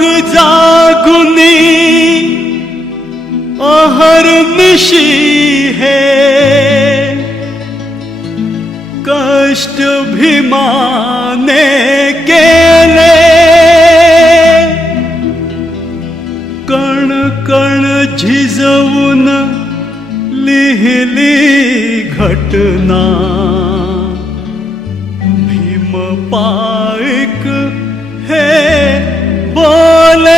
जाग जागुनी अहर्निशी है कष्ट भीमाने केले कण कण झिजवून लिहिली घटना भीम पाईक हे बोले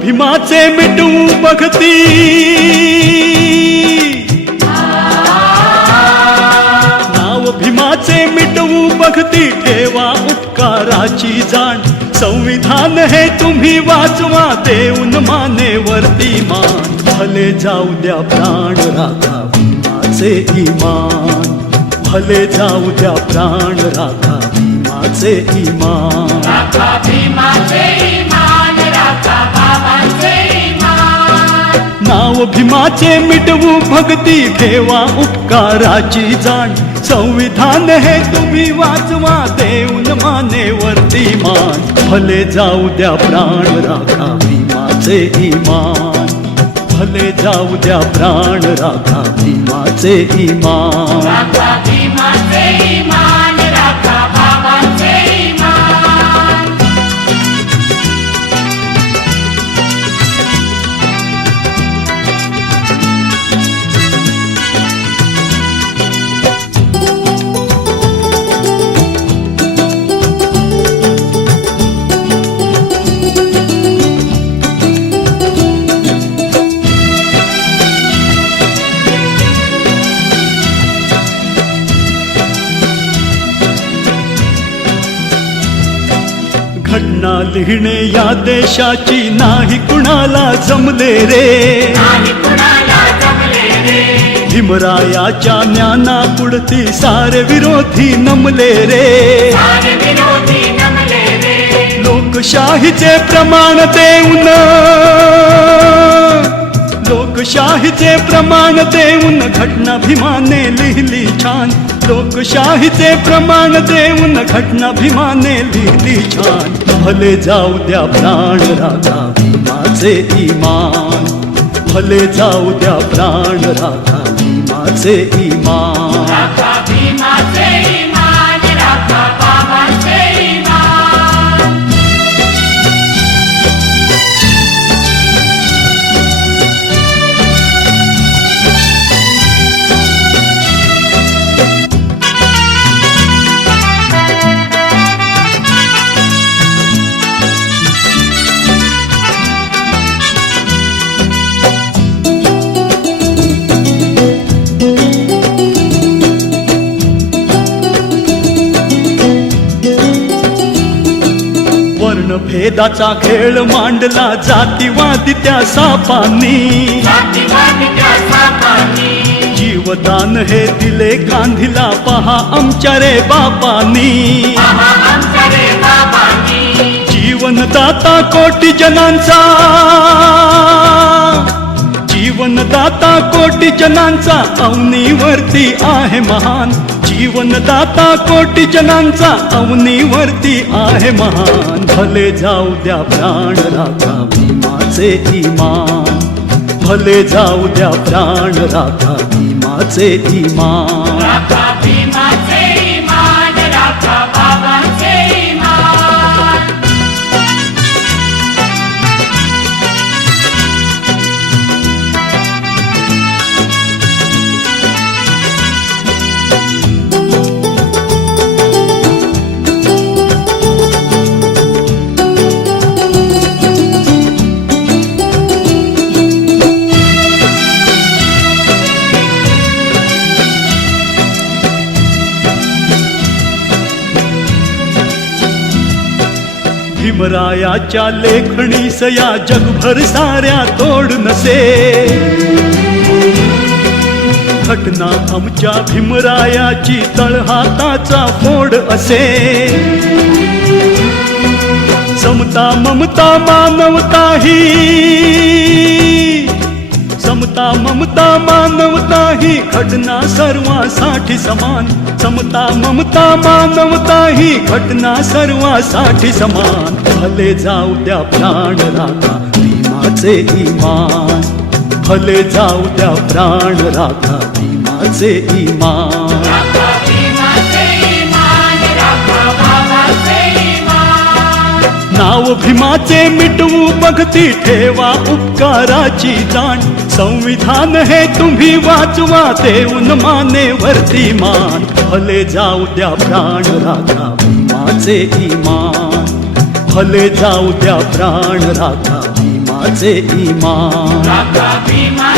भीमाचे मिटू बघती नाव भीमाचे मिटवू बघती ठेवा उपकाराची जाण संविधान हे तुम्ही वाचवा देऊन मानेवरती मान भले जाऊ द्या प्राण राखा भीमाचे इमान भले जाऊ द्या प्राण राखा भीमाचे इमान राखा भीमाचे इमान राखा बाबांचे इमान नाव भीमाचे मिटवू भक्ती ठेवा उपकाराची जाण संविधान हे तुम्ही वाचवा देऊन मानेवरती मान भले जाऊ द्या प्राण राखा भीमाचे इमान भले जाऊ द्या प्राण राखा भीमाचे इमान राखा भीमाचे इमान राखा बाबांचे इमान घटना लिहिणे या देशाची नाही कुणाला जमले रे नाही कुणाला जमले रे भीमरायाच्या ज्ञानापुढती सारे विरोधी नमले रे सारे विरोधी नमले रे लोकशाहीचे प्रमाण देऊन लोकशाहीचे प्रमाण देऊन घटना भीमाने लिहिली छान लोकशाहीचे प्रमाण देऊन घटना भीमाने लिहिली छान भले जाऊ द्या प्राण राखा भीमाचे इमान भले जाऊ द्या प्राण राखा भीमाचे इमान राखा भीमाचे इमान राखा बाबांचे इमान भेदाचा खेळ मांडला जातीवादी त्या सापांनी जातीवादी त्या सापांनी जीवदान हे दिले गांधीला पहा आमच्या रे बापांनी पहा आमच्या रे बाबांनी जीवनदाता कोटी जनांचा जीवनदाता कोटी जनांचा अवनीवरती आहे महान जीवनदाता कोटी जनांचा अवनीवरती आहे महान भले जाऊ द्या प्राण राखा भीमाचे इमान भले जाऊ द्या प्राण राखा भीमाचे इमान राखा भीमाचे इमान राखा बाबांचे इमान भीमरायाच्या लेखणीस या जगभर साऱ्या तोड नसे. घटना आमच्या भीमरायाची तळहाताचा फोड असे. समता ममता मानवता ही, समता ममता मानवता ही घटना सर्वांसाठी समान. समता ममता मानवता ही घटना सर्वांसाठी समान. भले जाऊ द्या प्राण राखा भीमाचे इमान. भले जाऊ द्या प्राण राखा भीमाचे इमान. राखा भीमाचे ईमान, राखा बाबाचे ईमान. नाव भीमाचे मिटवू बघती ठेवा उपकाराची जाण. संविधान हे तुम्ही वाचवा देऊन मानेवरती मान. भले जाऊ द्या प्राण राखा भीमाचे इमान. भले जाऊ द्या प्राण राखा भीमाचे इमान. राखा भीमा